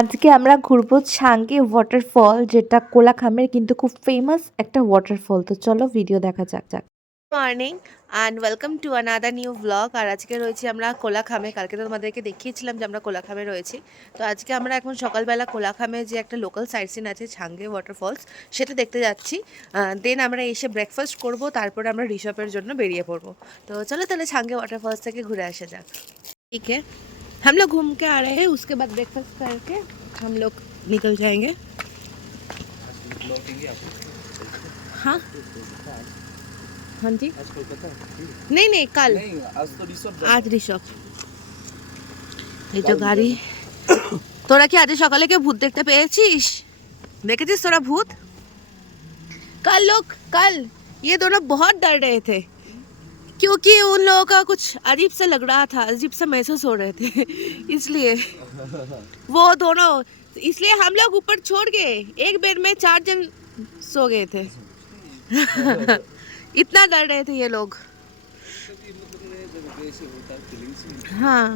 আজকে আমরা ঘুরবো ছাঙ্গে ওয়াটারফল, যেটা কোলাখামের কিন্তু খুব ফেমাস একটা ওয়াটারফল। তো চলো ভিডিও দেখা যাক যাক। Morning and welcome to another new blog. আর আজকে রয়েছি আমরা কোলাখামে। কালকে তো তোমাদেরকে দেখিয়েছিলাম যে আমরা কোলাখামে রয়েছি। তো আজকে আমরা এখন সকালবেলা কোলাখামে যে একটা লোকাল সাইট সিন আছে ছাঙ্গে ওয়াটারফলস, সেটা দেখতে যাচ্ছি। দেন আমরা এসে ব্রেকফাস্ট করব, তারপরে আমরা রিসর্টের জন্য বেরিয়ে পড়বো। তো চলো তাহলে ছাঙ্গে ওয়াটারফলস থেকে ঘুরে আসা যাক। ठीक है, हम लोग घूम के आ रहे हैं, उसके बाद ब्रेकफास्ट करके हम लोग निकल जाएंगे। हाँ हाँ जी, नहीं नहीं कल, आज রিসর্ট। এই তো গাড়ি। তোরা কি আজ সকালে কেউ ভূত দেখতে পেয়েছিস? দেখেছিস তোরা ভূত? कल ये दोनों बहुत डर रहे थे, क्योंकि उन लोगों का कुछ अजीब सा लग रहा था, अजीब सा महसूस हो रहे थे इसलिए वो दोनों, इसलिए हम लोग ऊपर छोड़ गए। एक बेड में 4 जन सो गए थे इतना डर रहे थे ये लोग। हाँ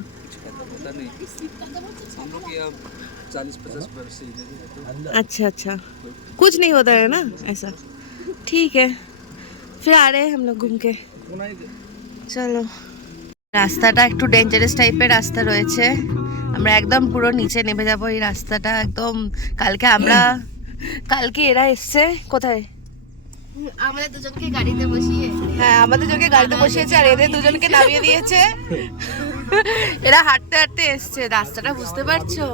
अच्छा अच्छा, कुछ नहीं होता है ना ऐसा। ठीक है, फिर आ रहे हैं हम लोग घूम के। চলো, রাস্তাটা একটু ডেঞ্জারাস টাইপের রাস্তা রয়েছে। আমরা একদম পুরো নিচে নেমে যাব এই রাস্তাটা একদম। কালকে এরা এসছে কোথায়, আমাদের দুজনকে গাড়িতে বসিয়ে, হ্যাঁ আমাদের দুজনকে গাড়িতে বসিয়েছে আর এদের দুজনকে নামিয়ে দিয়েছে। এরা হাঁটতে হাঁটতে এসছে, রাস্তাটা বুঝতে পারছো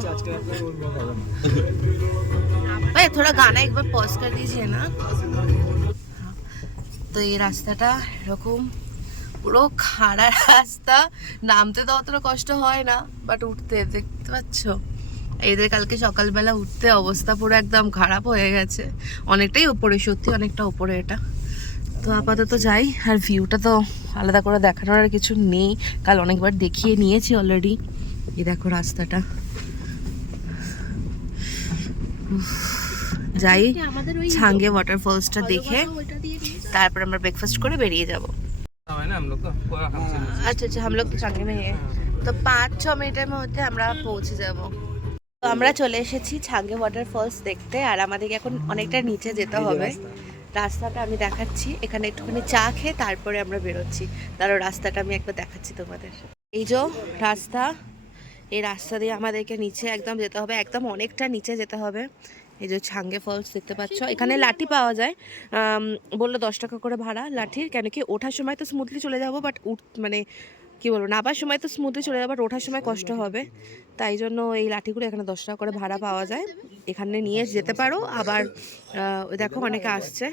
ভাই? थोड़ा गाना एक बार पॉज कर दीजिए ना। তো এই রাস্তাটা এরকম পুরো খাড়া রাস্তা, নামতে তো অতটা কষ্ট হয় না, বাট উঠতে দেখতে পাচ্ছ এদের কালকে সকালবেলা উঠতে অবস্থা পুরো একদম খারাপ হয়ে গেছে। অনেকটাই ওপরে, সত্যি অনেকটা ওপরে এটা। তো আপাতত যাই, আর ভিউটা তো আলাদা করে দেখানোর আর কিছু নেই, কাল অনেকবার দেখিয়ে নিয়েছি অলরেডি। এই দেখো রাস্তাটা। যাই ছাঙ্গে ওয়াটারফলসটা দেখে তারপর আমরা ব্রেকফাস্ট করে বেরিয়ে যাব। अच्छा अच्छा, हम लोग तो ছাঙ্গে में हैं, তো 5-6 মিনিটের মধ্যে আমরা পৌঁছে যাব। তো আমরা চলে এসেছি ছাঙ্গে ওয়াটারফলস দেখতে, আর আমাদেরকে এখন অনেকটা নিচে যেতে হবে। রাস্তাটা আমি দেখাচ্ছি, এখানে একটুখানি চা খেয়ে তারপরে আমরা বেরোচ্ছি। তারও রাস্তাটা আমি একবার দেখাচ্ছি তোমাদের। এই যে রাস্তা, এই রাস্তা দিয়ে আমাদেরকে নিচে একদম যেতে হবে, একদম অনেকটা নিচে যেতে হবে। এই যে ছাঙ্গে ফলস দেখতে পাচ্ছ, এখানে লাঠি পাওয়া যায়। বললো 10 টাকা করে ভাড়া লাঠির, কেন কি ওঠার সময় তো স্মুথলি চলে যাবো, বাট মানে কি বলবো, নামার সময় তো স্মুথলি চলে যাবো, বাট ওঠার সময় কষ্ট হবে। তাই জন্য এই লাঠিগুলো এখানে 10 টাকা করে ভাড়া পাওয়া যায়, এখানে নিয়ে যেতে পারো। আবার ওই দেখো অনেকে আসছে,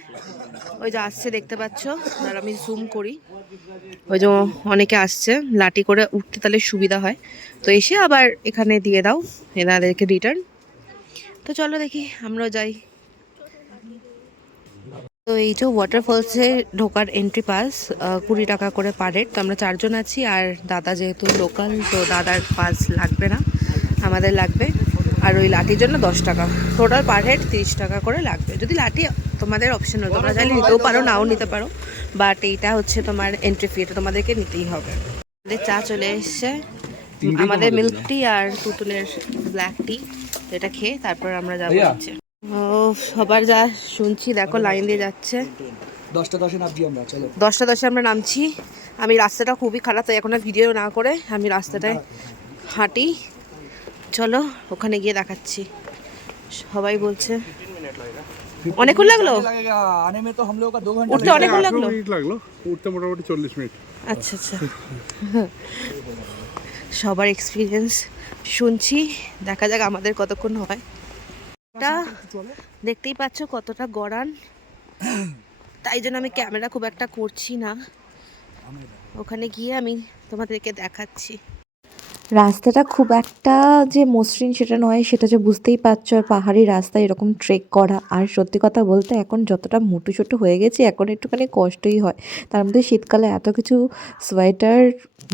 ওই যে আসছে দেখতে পাচ্ছ, আর আমি জুম করি, ওই যে অনেকে আসছে লাঠি করে উঠতে, তাহলে সুবিধা হয়। তো এসে আবার এখানে দিয়ে দাও এনাদেরকে রিটার্ন। তো চলো দেখি আমরাও যাই। তো এই যে ওয়াটারফলসে ঢোকার এন্ট্রি পাস 20 টাকা করে পার হেড। তো আমরা 4 জন আছি, আর দাদা যেহেতু লোকাল তো দাদার পাস লাগবে না, আমাদের লাগবে। আর ওই লাঠির জন্য 10 টাকা, টোটাল পার হেড 30 টাকা করে লাগবে। যদি লাঠি তোমাদের অপশনাল, তোমরা চাইলে নিতেও পারো, নাও নিতে পারো, বাট এইটা হচ্ছে তোমার এন্ট্রি ফি, এটা তোমাদেরকে নিতেই হবে। আমাদের চা চলে এসছে, আমাদের মিল্ক টি আর তুতুলের ব্ল্যাক টি। তো এটা খেয়ে তারপর আমরা যাবো নিচে। ও সবার যা শুনছি, দেখো লাইন দিয়ে যাচ্ছে। 10টা 10-এ নামছি আমরা, চলো 10টা 10-এ আমরা নামছি। আমি রাস্তাটা খুবই খারাপ, তাই এখন আর ভিডিও না করে আমি রাস্তাটায় হাঁটি। চলো ওখানে গিয়ে দেখাচ্ছি। সবাই বলছে অনেকক্ষণ লাগলো আনে মে, তো हम लोग का 2 ঘন্টা উঠতে, অনেকক্ষণ লাগলো উঠতে মোটামুটি 40 মিনিট। আচ্ছা আচ্ছা, সবার এক্সপিরিয়েন্স শুনছি, দেখা যাক আমাদের কতক্ষণ হয়। এটা দেখতেই পাচ্ছ কতটা গড়ান, তাই জন্য আমি ক্যামেরা খুব একটা করছি না, ওখানে গিয়ে আমি তোমাদেরকে দেখাচ্ছি। রাস্তাটা খুব একটা যে মসৃণ সেটা নয়, সেটা যে বুঝতেই পারছো। আর পাহাড়ি রাস্তায় এরকম ট্রেক করা, আর সত্যি কথা বলতে এখন যতটা মোটু ছোটো হয়ে গেছি, এখন একটুখানি কষ্টই হয়। তার মধ্যে শীতকালে এত কিছু সোয়েটার,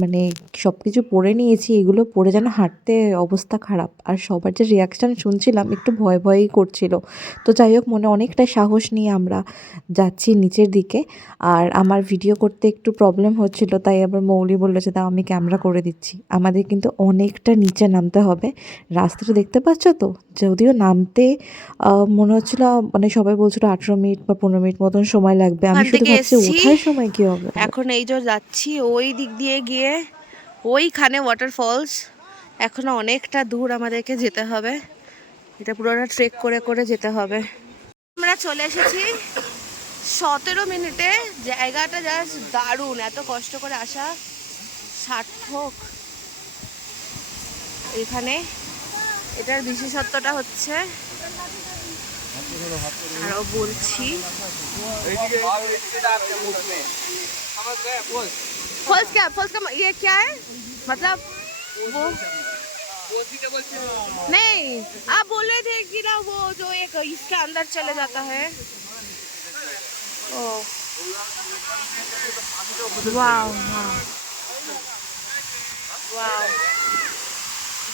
মানে সব কিছু পরে নিয়েছি, এগুলো পরে যেন হাঁটতে অবস্থা খারাপ। আর সবার যে রিয়াকশান শুনছিলাম, একটু ভয় ভয়ই করছিল। তো যাই হোক, মনে অনেকটা সাহস নিয়ে আমরা যাচ্ছি নিচের দিকে। আর আমার ভিডিও করতে একটু প্রবলেম হচ্ছিল, তাই আবার মৌলি বললো যে দাও আমি ক্যামেরা করে দিচ্ছি। আমাদের কিন্তু কিন্তু অনেকটা নিচে নামতে হবে। রাস্তাটা দেখতে পাচ্ছ তো? যদিও নামতে মনে হচ্ছিল, মানে সবাই বলছিল 18 মিনিট বা 15 মিনিট মতন সময় লাগবে। আমি ওখান শুধু থেকে ভাবছি এসছি, ওঠার সময় কি হবে। এখন এই যে যাচ্ছি ওই দিক দিয়ে গিয়ে ওইখানে ওয়াটারফলস। এখনো অনেকটা দূর আমাদেরকে যেতে হবে, এটা পুরোটা ট্রেক করে করে যেতে হবে। আমরা চলে এসেছি 17 মিনিটে। জায়গাটা জাস্ট দারুণ, এত কষ্ট করে আসা সার্থক। এখানে এটার বিশেষত্বটা হচ্ছে, আরো বলছি, फॉल्स क्या, फॉल्स का ये क्या है मतलब वो नहीं, आप बोल रहे थे कि ना वो जो एक इसके अंदर चले जाता है। ओ वाव, हाँ वाव,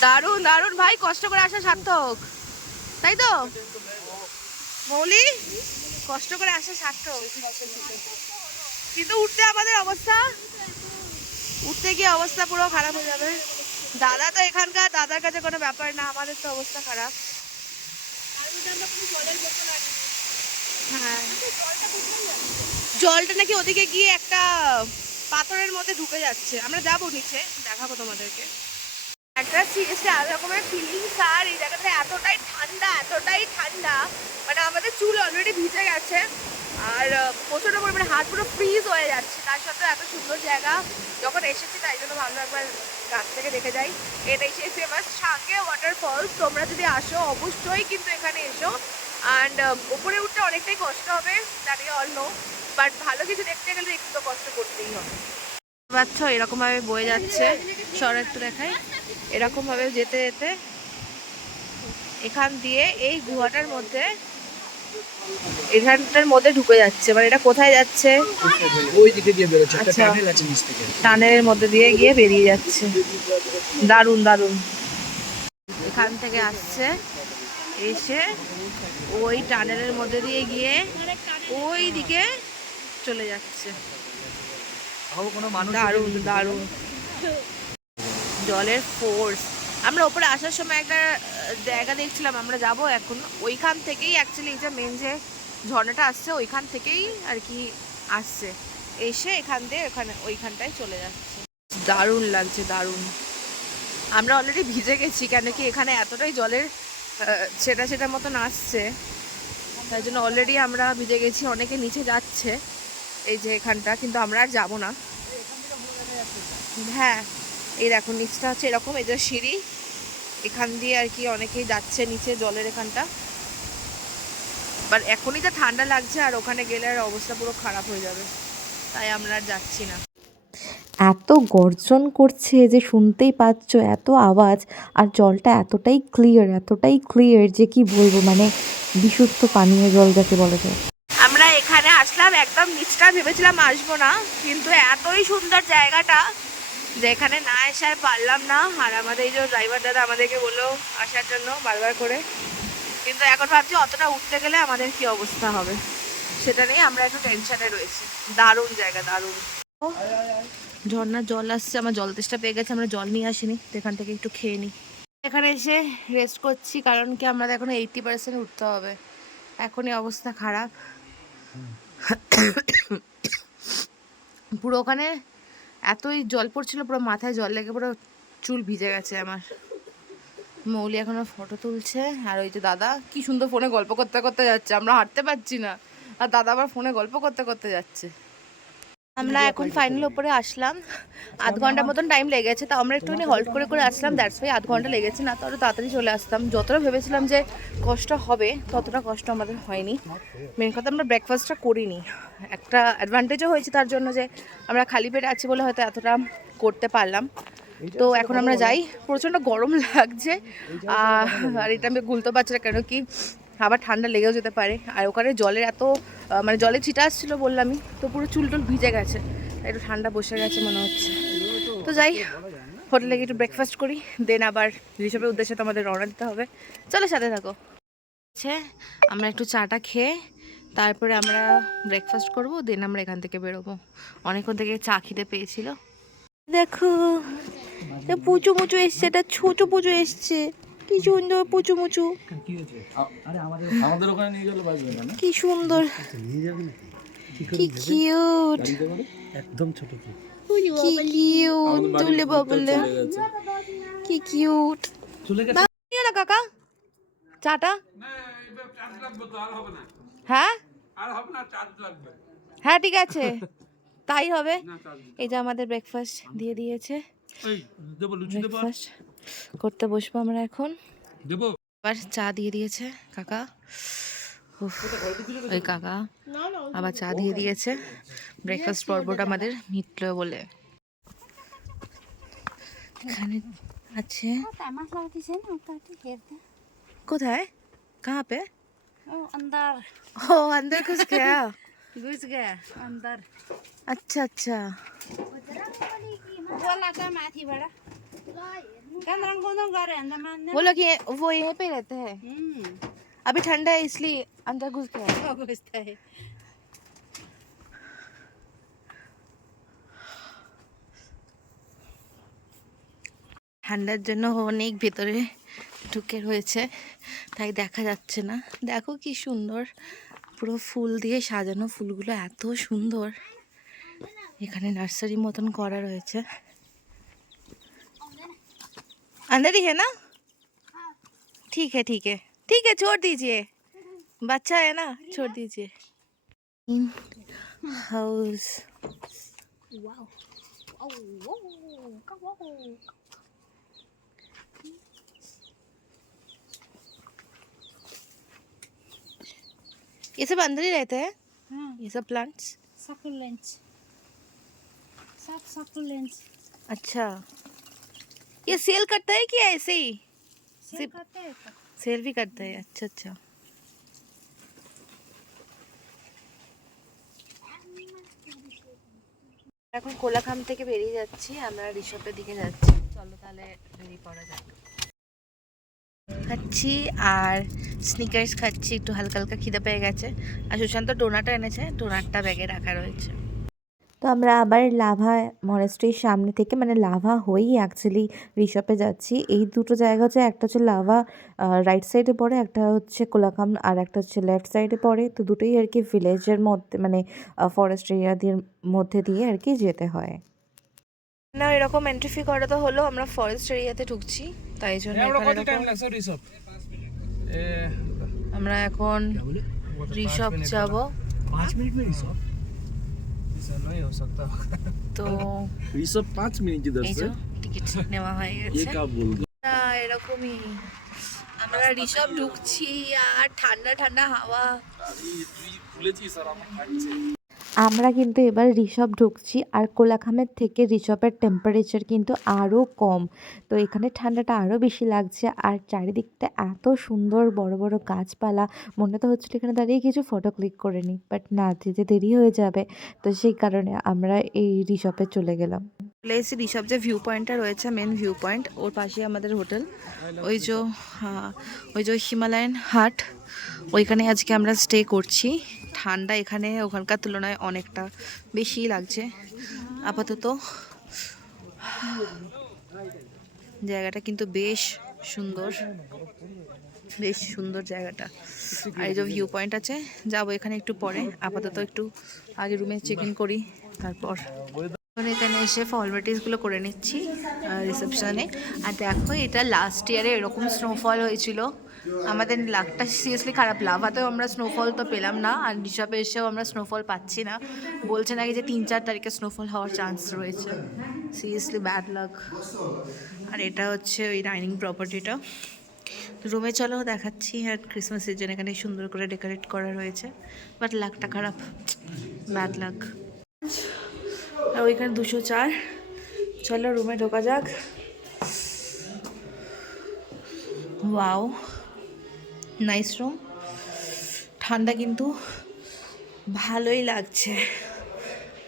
দারুণ দারুণ ভাই, কষ্ট করে আসা সার্থক, তাই তো মৌলি? কষ্ট করে আসা সার্থক, কিন্তু উঠতে আমাদের অবস্থা, উঠতে গিয়ে অবস্থা পুরো খারাপ হয়ে যাবে। দাদা তো এখানকার, দাদার কাছে কোনো ব্যাপার না, আমাদের তো অবস্থা খারাপ। হ্যাঁ, জলটা নাকি ওদিকে গিয়ে একটা পাথরের মধ্যে ঢুকে যাচ্ছে। আমরা যাবো নিচে, দেখাবো তোমাদেরকে। একটা সিরিয়াসলি আলাদা রকমের ফিলিংস। আর এই জায়গাটা এতটাই ঠান্ডা, এতটাই ঠান্ডা, মানে আমাদের চুল অলরেডি ভিজে গেছে আর প্রচণ্ড পরিমাণে হাত পুরো ফ্রিজ হয়ে যাচ্ছে। তার সত্ত্বেও এত সুন্দর জায়গা, যখন এসেছি তাই জন্য ভালো একবার কাছ থেকে দেখে যাই। এটাই সেই ফেমাস সাঙ্গে ওয়াটারফলস। তোমরা যদি আসো অবশ্যই কিন্তু এখানে এসো। অ্যান্ড উপরে উঠতে অনেকটাই কষ্ট হবে, জানি অল নো, বাট ভালো কিছু দেখতে গেলে একটু তো কষ্ট করতেই হবে। পাচ্ছ এরকম ভাবে বয়ে যাচ্ছে, সর একটু দেখাই, এরকম ভাবে যেতে যেতে এখান দিয়ে এই গুহাটার মধ্যে, এখানটার মধ্যে ঢুকে যাচ্ছে। মানে এটা কোথায় যাচ্ছে? ওই দিকে দিয়ে বেরোচ্ছে, একটা আচ্ছা, টানেল আছে নিচ থেকে। টানেলের মধ্যে দিয়ে গিয়ে বেরিয়ে যাচ্ছে। দারুণ দারুণ। এখান থেকে আসছে, এসে ওই টানেলের মধ্যে দিয়ে গিয়ে ওই দিকে চলে যাচ্ছে। দারুণ দারুণ জলের ফোর্স। আমরা ওপরে আসার সময় একটা জায়গা দেখছিলাম, আমরা যাব এখন ওইখান থেকেই, অ্যাকচুয়ালি এই যে মেন যে ঝর্ণাটা আসছে ওইখান থেকেই আর কি আসছে, এসে এখান দিয়ে ওইখানটায় চলে যাচ্ছে। দারুণ লাগছে, দারুণ। আমরা অলরেডি ভিজে গেছি, কেন কি এখানে এতটাই জলের সেটার মতন আসছে, তাই জন্য অলরেডি আমরা ভিজে গেছি। অনেকে নিচে যাচ্ছে এই যে এখানটা, কিন্তু আমরা আর যাবো না। হ্যাঁ, এই দেখো নিচটা হচ্ছে এরকম, এই যে সিঁড়ি, এখান দিয়ে আর কি অনেকেই যাচ্ছে নিচে জলের এখানটা। বাট এখনই যা ঠান্ডা লাগছে, আর ওখানে গেলে আর অবস্থা পুরো খারাপ হয়ে যাবে, তাই আমরা আর যাচ্ছি না। এত গর্জন করছে যে শুনতেই পাচ্ছ, এত আওয়াজ, আর জলটা এতটাই ক্লিয়ার যে কি বলবো, মানে বিশুদ্ধ পানীয় জল যাকে বলা যায়। আমরা এখানে আসলাম, একদম নিচটা ভেবেছিলাম আসবো না, কিন্তু এতই সুন্দর জায়গাটা যে এখানে না এসে আর পারলাম না। আর আমাদের এই যে ড্রাইভার দাদা আমাদেরকে বললো আসার জন্য বারবার করে, কিন্তু এখন ভাবছি অতটা উঠতে গেলে আমাদের কি অবস্থা হবে সেটা নিয়ে আমরা একটু টেনশনে রয়েছি। দারুণ জায়গা, দারুণ। ঝর্ণার জল আসছে, আমার জল তেষ্টা পেয়ে গেছে, আমরা জল নিয়ে আসিনি, এখান থেকে একটু খেয়ে নিই। এখানে এসে রেস্ট করছি, কারণ কি আমরা এখন 80% উঠতে হবে, এখনই অবস্থা খারাপ। পুরো ওখানে এতই জল পড়ছিল, পুরো মাথায় জল লেগে পুরো চুল ভিজে গেছে আমার। মৌলি এখনো ফটো তুলছে, আর ওই যে দাদা কি সুন্দর ফোনে গল্প করতে করতে যাচ্ছে, আমরা হাঁটতে পারছি না, আর দাদা আবার ফোনে গল্প করতে করতে যাচ্ছে। আমরা এখন ফাইনাল উপরে আসলাম, আধ ঘন্টার মতন টাইম লেগেছে, তো আমরা একটুখানি হল্ট করে করে আসলাম, দ্যাটস ওয়াই আধ ঘন্টা লেগেছে, না তো আরও তাড়াতাড়ি চলে আসতাম। যতটা ভেবেছিলাম যে কষ্ট হবে, ততটা কষ্ট আমাদের হয়নি। মেন কথা আমরা ব্রেকফাস্টটা করিনি, একটা অ্যাডভান্টেজও হয়েছে তার জন্য যে আমরা খালি পেটে আছি বলে হয়তো এতটা করতে পারলাম। তো এখন আমরা যাই, প্রচণ্ড গরম লাগছে, আর এটা আমি গুলতে পারছি না, কেন কি আবার ঠান্ডা লেগেও যেতে পারে। আর ওখানে জলের এত মানে জলে ছিটা আসছিলো বললামই, তো পুরো চুল টুল ভিজে গেছে, একটু ঠান্ডা বসে গেছে মনে হচ্ছে। তো যাই, হোটেলে গিয়ে একটু ব্রেকফাস্ট করি, দেন আবার ঋষভের উদ্দেশ্যে তো আমাদের রওনা দিতে হবে। চলো সাথে থাকো। আমরা একটু চাটা খেয়ে তারপরে আমরা ব্রেকফাস্ট করবো, দেন আমরা এখান থেকে বেরোবো। অনেকক্ষণ থেকে চা খিদে পেয়েছিল। দেখো পুচু মুচু এসছে, এটা ছোট পুচু এসছে, কি সুন্দর পুচু মুচু, আমাদের ওখানে নিয়ে গেলে বাজবে না। কি সুন্দর, কি কিউট, একদম ছোট কি কি কিউট, তুলে বাবলে, কি কিউট। না কাকা চাটা, হ্যাঁ হ্যাঁ ঠিক আছে, তাই হবে। এই যে আমাদের ব্রেকফাস্ট দিয়ে দিয়েছে, ব্রেকফাস্ট করতে বসবো আমরা এখন। আবার চা দিয়ে দিয়েছে কাকা, উফ, ওই কাকা আবার চা দিয়ে দিয়েছে। ব্রেকফাস্ট পর্বটা আমাদের মিটলো বলে। এখানে আছে কোথায়, কাহা পে, ও अंदर घुस गया, अंदर अच्छा अच्छा। वो लोग ये वो यहीं पे रहते हैं, अभी ठंडा है इसलिए अंदर घुस गया। ঠান্ডার জন্য অনেক ভেতরে ঢুকে রয়েছে, তাই দেখা যাচ্ছে না। দেখো কি সুন্দর, পুরো ফুল দিয়ে সাজানো, ফুলগুলো এত সুন্দর। এখানে নার্সারি মতন করা রয়েছে। अंदर ही है ना, ठीक है ठीक है ठीक है, छोड़ दीजिए, बच्चा है ना, छोड़ दीजिए। इन हाउस, ये सब अंदर ही रहते हैं। हाँ, ये सब प्लांट्स, सकुलेंट्स, सब सकुलेंट्स अच्छा ये सेल करता है कि ऐसे ही, सेल करते हैं। सेल भी करता है, अच्छा अच्छा। এখন কোলাখাম থেকে বেরিয়ে যাচ্ছি, আমরা রিসর্টের দিকে যাচ্ছি। চলো তাহলে বেরিয়ে পড়া যাক। খাচ্ছি আর স্নিকার্স খাচ্ছি, একটু হালকা হালকা খিদে পেয়ে গেছে। আর সুশান্ত ডোনাটা এনেছে, ডোনাটটা ব্যাগে রাখা রয়েছে। তো আমরা আবার লাভা মনেস্ট্রির সামনে থেকে, মানে লাভা হয়েই অ্যাকচুয়ালি ঋষভে যাচ্ছি। এই দুটো জায়গা হচ্ছে, একটা হচ্ছে লাভা রাইট সাইডে পড়ে, একটা হচ্ছে কোলাখাম, আর একটা হচ্ছে লেফট সাইডে পড়ে। তো দুটোই আর কি ভিলেজের মধ্যে, মানে ফরেস্ট এরিয়াদের মধ্যে দিয়ে আর কি যেতে হয়। না এরকম এন্ট্রি ফি করা তো হলো, আমরা ফরেস্ট এরিয়াতে ঢুকছি, তাই জন্য এখানে আমরা এখন ঋষভ যাব। 5 मिनट में रिसॉर्ट नहीं हो सकता, তো रिसॉर्ट 5 मिनट इधर এই से যে টিকিট নেওয়া হয়ে ये গেছে। क्या बोल दो না, এরকমই আমরা ঋষভ ঢুকছি আর ঠান্ডা ঠান্ডা হাওয়া। আমরা কিন্তু এবার ঋষভ ঢুকছি, আর কোলাখামের থেকে ঋষভের টেম্পারেচার কিন্তু আরও কম। তো এখানে ঠান্ডাটা আরও বেশি লাগছে, আর চারিদিকটা এত সুন্দর, বড় বড় গাছপালা। মনে তো হচ্ছিল এখানে দাঁড়িয়ে কিছু ফটো ক্লিক করে নিই, বাট না, যেতে দেরি হয়ে যাবে। তো সেই কারণে আমরা এই ঋষভে চলে গেলাম। প্লেস ঋষভ যে ভিউ পয়েন্টটা রয়েছে, মেন ভিউ পয়েন্ট, ওর পাশে আমাদের হোটেল। ওই যে হ্যাঁ, ওই যে হিমালয়ান হাট, ওইখানে আজকে আমরা স্টে করছি। ঠান্ডা এখানে ওখানকার তুলনায় অনেকটা বেশি লাগছে আপাতত। জায়গাটা কিন্তু বেশ সুন্দর, বেশ সুন্দর জায়গাটা। আর এই যে ভিউ পয়েন্ট আছে, যাবো এখানে একটু পরে। আপাতত একটু আগে রুমে চেক ইন করি, তারপর এখানে এসে ফর্মালিটিসগুলো করে নিচ্ছি রিসেপশনে। আর দেখো, এটা লাস্ট ইয়ারে এরকম স্নোফল হয়েছিল। আমাদের লাকটা সিরিয়াসলি খারাপ, লাভাতেও আমরা স্নোফল তো পেলাম না, আর ঋষভে এসেও আমরা স্নোফল পাচ্ছি না। বলছে নাকি যে 3-4 তারিখে স্নোফল হওয়ার চান্স রয়েছে। Seriously bad luck. আর এটা হচ্ছে ওই ডাইনিং প্রপার্টিটা। রুমে চলো দেখাচ্ছি। আর ক্রিসমাস সিজন এখানে সুন্দর করে ডেকোরেট করা রয়েছে, বাট লাকটা খারাপ, ব্যাড লাক। আর ওইখানে 204। চলো রুমে ঢোকা যাক। Wow, nice room. ঠান্ডা কিন্তু ভালোই লাগছে।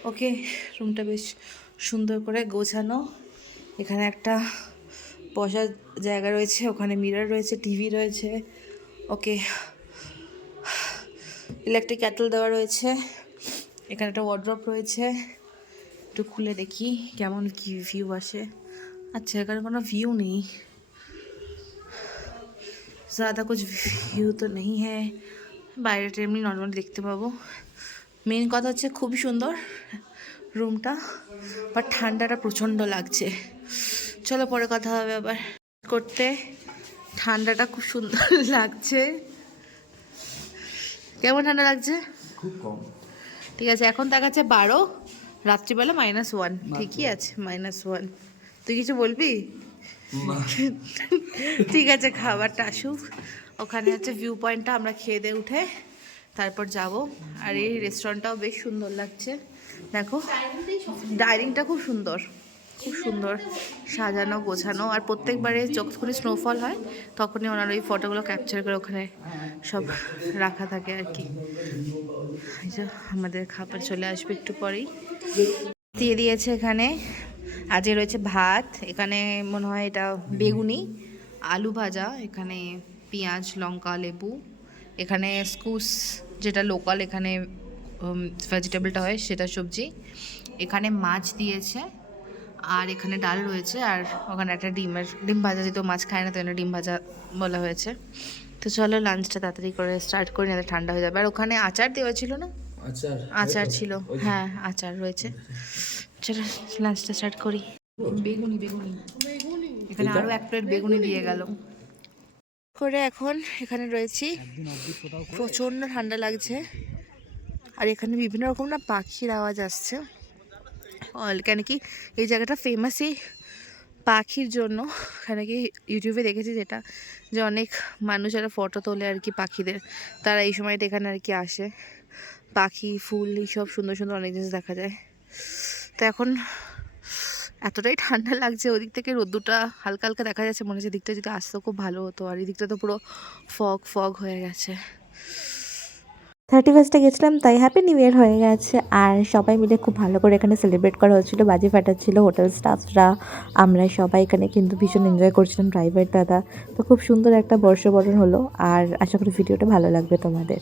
ওকে, রুমটা বেশ সুন্দর করে গোছানো। এখানে একটা বসার জায়গা রয়েছে, ওখানে মিরর রয়েছে, টিভি রয়েছে। ওকে, ইলেকট্রিক ক্যাটল দেওয়া রয়েছে। এখানে একটা ওয়ার্ড্রপ রয়েছে, একটু খুলে দেখি কেমন কি ভিউ আসে। अच्छा এখানে কোনো ভিউ নেই, ज़्यादा कुछ ভিউ তো নেই है, বাইরেটা এমনি নর্মাল দেখতে পাবো। মেন কথা হচ্ছে খুবই সুন্দর রুমটা, বাট ঠান্ডাটা প্রচণ্ড লাগছে। চলো পরে কথা হবে আবার। করতে ঠান্ডাটা খুব সুন্দর লাগছে। কেমন ঠান্ডা লাগছে? খুব কম। ঠিক আছে, এখন দেখাচ্ছে 12, রাত্রিবেলা -1, ঠিকই আছে -1। তুই কিছু বলবি? ঠিক আছে, খাবারটা আসুক। ওখানে হচ্ছে ভিউ পয়েন্টটা, আমরা খেয়ে দিয়ে উঠে তারপর যাব। আর এই রেস্টুরেন্টটাও বেশ সুন্দর লাগছে, দেখো ডাইনিংটা খুব সুন্দর, খুব সুন্দর সাজানো গোছানো। আর প্রত্যেকবারে যখনই স্নোফল হয় তখনই ওনার ওই ফটোগুলো ক্যাপচার করে ওখানে সব রাখা থাকে আর কি। এই যে আমাদের খাবার চলে আসবে একটু পরেই। দিয়ে দিয়েছে এখানে। আজকে রয়েছে ভাত, এখানে মনে হয় এটা বেগুনি, আলু ভাজা, এখানে পেঁয়াজ লঙ্কা লেবু, এখানে স্কুস যেটা লোকাল এখানে ভেজিটেবলটা হয় সেটা সবজি, এখানে মাছ দিয়েছে, আর এখানে ডাল রয়েছে, আর ওখানে একটা ডিম ভাজা, যেহেতু মাছ খায় না তো এখানে ডিম ভাজা বলা হয়েছে। তো চলো লাঞ্চটা তাড়াতাড়ি করে স্টার্ট করি, না ঠান্ডা হয়ে যাবে। আর ওখানে আচার দেওয়া ছিল না? আচার ছিল, হ্যাঁ আচার রয়েছে। চলো লাঞ্চটা স্টার্ট করি। বেগুনি বেগুনি এখানে আরও এক প্লেট বেগুনি দিয়ে গেল করে। এখন এখানে রয়েছি, প্রচণ্ড ঠান্ডা লাগছে। আর এখানে বিভিন্ন রকম না পাখির আওয়াজ আসছে, কেন কি এই জায়গাটা ফেমাসই পাখির জন্য। এখানে কি ইউটিউবে দেখেছি যেটা, যে অনেক মানুষ যারা ফটো তোলে আর কি পাখিদের, তারা এই সময়টা এখানে আর কি আসে। পাখি ফুল এইসব সুন্দর সুন্দর অনেক জিনিস দেখা যায়। তো এখন এতটাই ঠান্ডা লাগছে, ওদিক থেকে রোদ্দুরটা হালকা হালকা দেখা যাচ্ছে, মনে হচ্ছে দিকটা যদি আসতো খুব ভালো হতো। আর এই দিকটা তো পুরো ফগ ফগ হয়ে গেছে। 31 গেছিলাম, তাই হ্যাপি নিউ ইয়ার হয়ে গেছে। আর সবাই মিলে খুব ভালো করে এখানে সেলিব্রেট করা হচ্ছিলো, বাজি ফাটাচ্ছিল হোটেল স্টাফরা, আমরা সবাই এখানে কিন্তু ভীষণ এনজয় করছিলাম, ড্রাইভার দাদা। তো খুব সুন্দর একটা বর্ষবরণ হলো। আর আশা করি ভিডিওটা ভালো লাগবে তোমাদের।